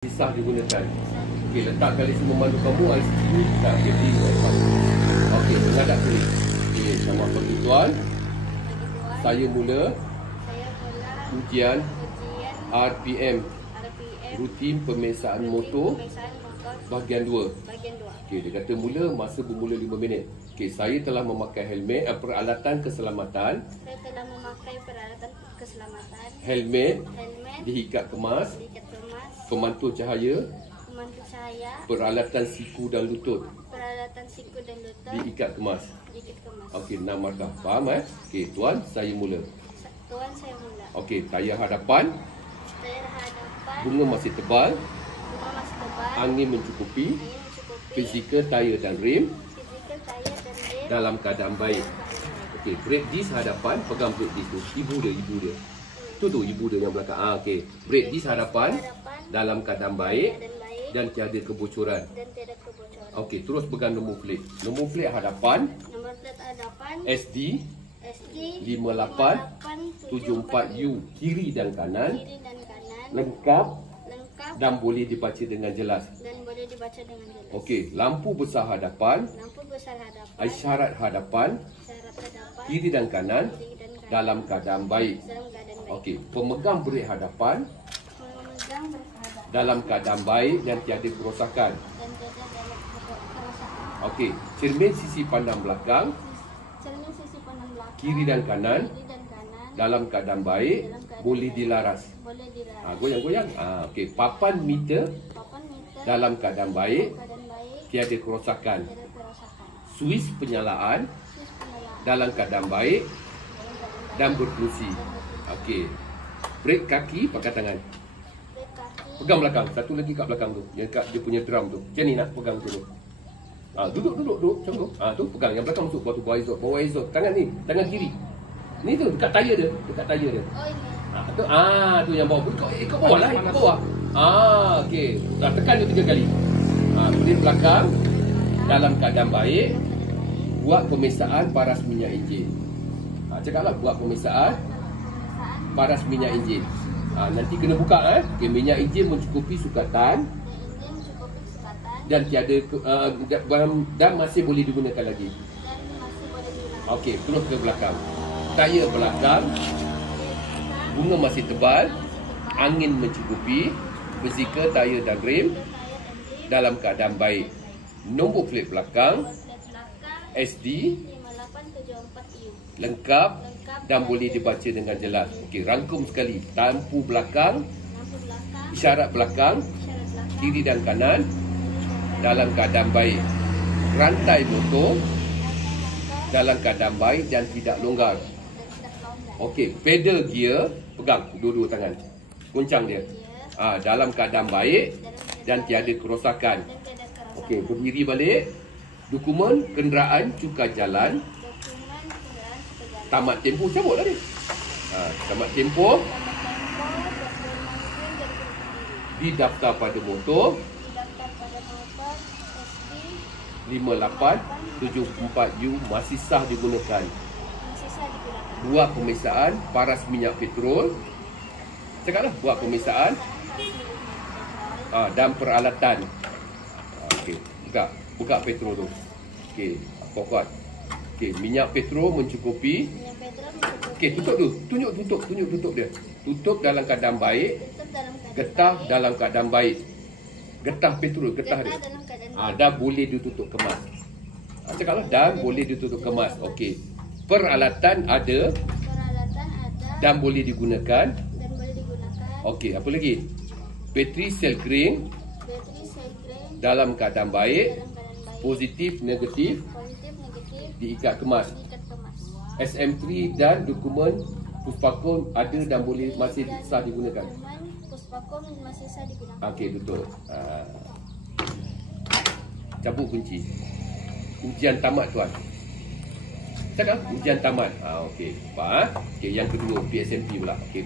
Sah digunakan. Okey, letak garis memandu kamu ICT ni tak jadi. Okey, menghadap sini. Okey, sama pagi tuan. Saya mula ujian RPM rutin pemeriksaan motor bahagian 2. Okey, dia kata mula masa bermula 5 minit. Okey, saya telah memakai helmet peralatan keselamatan. Helmet diikat kemas. Pemantul cahaya. Peralatan siku dan lutut. Diikat kemas. Okey, 6 markah. Faham Okey, tuan, saya mula. Okey, tayar hadapan. Bunga masih tebal. Angin mencukupi. Fizikal tayar dan rem dalam keadaan baik. Okey, brake disc hadapan, pegang brake disc tu. Ibu dia. Tu ibu dia yang belakang. Okey, brake disc hadapan dalam keadaan baik dan tiada kebocoran. Okey, terus pegang nombor plate. Nombor plate hadapan SD 5874U kiri dan kanan. Lengkap dan boleh dibaca dengan jelas. Okey, lampu besar hadapan. Isyarat hadapan kiri dan kanan dalam keadaan baik. Okey, pemegang brake hadapan dalam keadaan baik dan tiada kerosakan. Okey, cermin sisi pandang belakang kiri dan kanan dalam keadaan baik, boleh dilaras. Goyang-goyang. Okey, papan meter dalam keadaan baik, tiada kerosakan. Suis penyalaan dalam keadaan baik dan berfungsi. Okey, brake kaki pakai tangan. Pegang belakang. Satu lagi kat belakang tu, yang kat dia punya drum tu. Macam ni nak pegang tu. Duduk macam tu. Tu pegang yang belakang masuk bawah exhaust. Tangan ni, tangan kiri. Ni tu dekat tayar dia, tu yang bawah. Ikut bawah lah, ikut bawah. Okey. Tekan dia 3 kali. Kemudian belakang dalam keadaan baik. Buat pemeriksaan paras minyak enjin. Cakaplah buat pemeriksaan paras minyak enjin. Nanti kena buka Okey, minyak enjin mencukupi sukatan dan tiada dan masih boleh digunakan lagi. Okey, terus ke belakang. Tayar belakang. Bunga masih tebal. Angin mencukupi. Fizikal tayar dan rem dalam keadaan baik. Nombor plate belakang SD 5874U lengkap dan boleh dibaca dengan jelas. Okey, rangkum sekali. Lampu belakang, isyarat belakang, kiri dan kanan dalam keadaan baik. Rantai motor dalam keadaan baik dan tidak longgar. Okey, pedal gear pegang dua-dua tangan. Goncang dia. Dalam keadaan baik dan tiada kerosakan. Okey, berdiri balik. Dokumen kenderaan cukai jalan. Tamat tempoh, cabut lah dia. Tamat tempoh. Didaftar pada motor 5874U masih sah digunakan. Buat pemeriksaan paras minyak petrol. Cakaplah buat pemeriksaan dan peralatan. Okey, buka petrol tu. Okey, kuat. Okey, minyak petrol mencukupi. Okey, tutup tu. Tunjuk tutup dia. Tutup dalam keadaan baik. Getah dalam keadaan baik. Getah petrol, getah dia. Dah boleh ditutup kemas. Cakaplah dah boleh ditutup kemas. Okey. Peralatan ada dan boleh digunakan. Okey, apa lagi? Bateri sel kering dalam keadaan baik. Positif, negatif. Diikat kemas. SM3 dan dokumen Puspakon ada dan boleh masih sah digunakan. Okey, tutup. Cabut kunci. Ujian tamat tuan. Cakap ujian tamat. Okey. Okey, yang kedua PSMP pula. Okey.